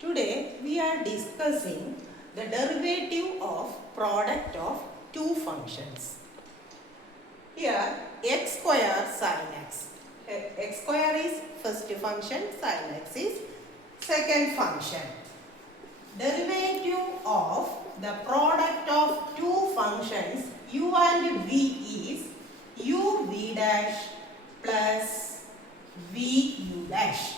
Today we are discussing the derivative of product of two functions. Here x square sin x. X square is first function, sin x is second function. Derivative of the product of two functions u and v is u v dash plus v u dash.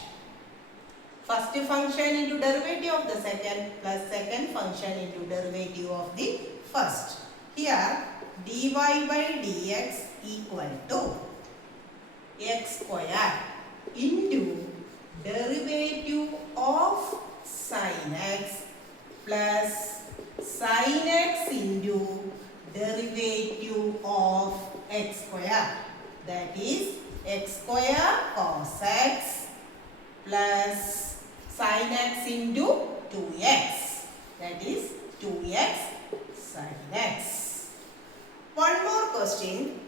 First function into derivative of the second plus second function into derivative of the first. Here dy by dx equal to x square into derivative of sin x plus sin x into derivative of x square, that is x square cos x plus sin x into 2x, that is 2x sin x. One more question,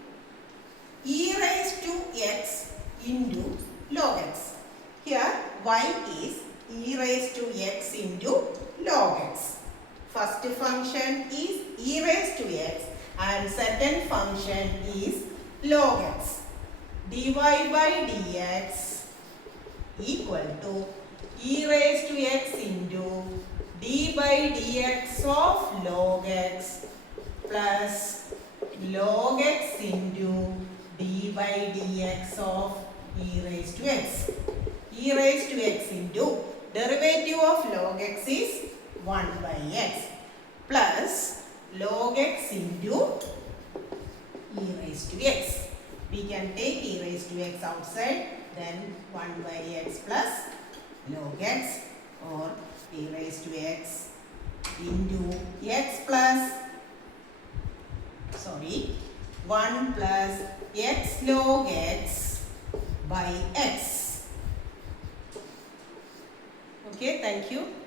e raised to x into log x. Here y is e raised to x into log x. First function is e raised to x and second function is log x. dy by dx equal to e raised to x into d by dx of log x plus log x into d by dx of e raised to x. E raised to x into derivative of log x is 1 by x plus log x into e raised to x. We can take e raised to x outside, then 1 by x plus log x or e raised to x into x plus 1 plus x log x by x. Okay, thank you.